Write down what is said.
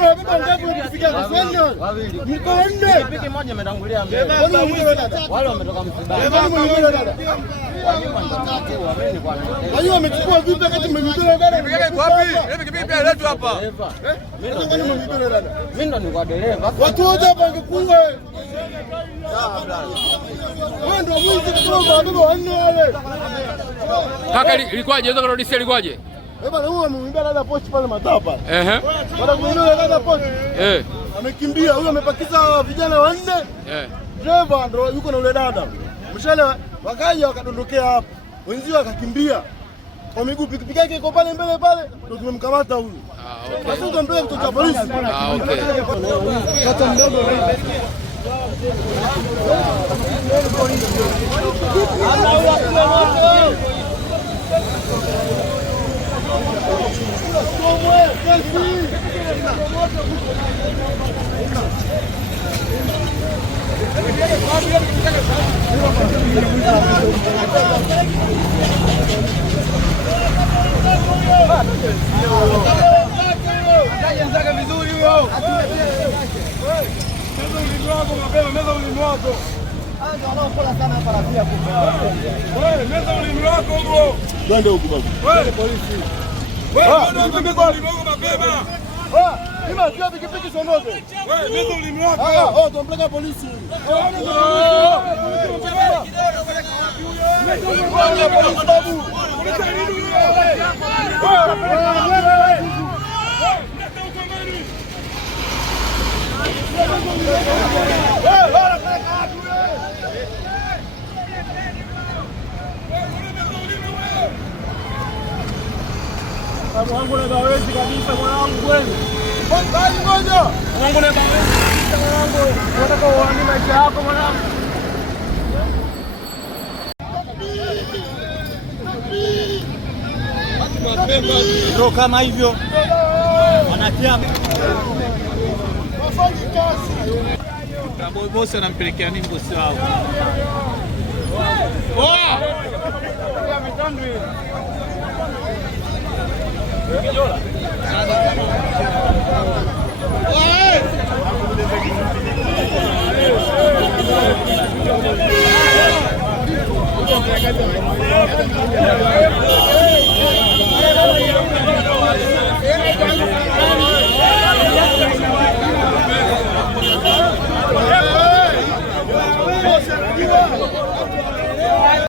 mnabeba ngapi mkifikia Kenya? Mko wanne. Pikipiki moja imetangulia mbele. Wale wametoka msibani. Hayo wamechukua vipi wakati mmebeba dada? Pikipiki wapi? Pikipiki pia letu hapa. Mimi ndo nilikuwa dereva. Watu wote hapa wangekuwa. Wewe ndio mwizi kwa wabeba wanne wale. Kaka ilikuwaje? Hizo karudishia ilikuwaje? Bwana huyu amemwibia dada pochi pale matapa. Bwana kumwibia dada pochi. Amekimbia huyo, amepakiza vijana wanne. Driver ndo yuko na yule dada. Mshale wakaja wakadondokea hapo. Wenzio wakakimbia. Kwa miguu, pikipiki yake iko pale mbele pale, ndio tumemkamata huyu. Sasa tunampeleka kituo cha polisi. Kata mdogo vizuri huyo. Meza ulimi wako. Wanaokola sana parafia kumbe. Wewe meza ulimi wako bro. Twende huko baba. Wewe polisi. Wewe ndio pikipiki ulimi wako mapema. Ima sio pikipiki sonote. Wewe meza ulimi wako. Tumpeleka polisi. Mwanangu na hawezi kabisa mwanangu kweli. Ngoja. Mwanangu na hawezi kabisa mwanangu. Unataka uone maisha yako mwanangu. Ndio kama hivyo. Wanatia. Wafanyi kazi. Bosi anampelekea nini bosi wao? Kijola. Hey!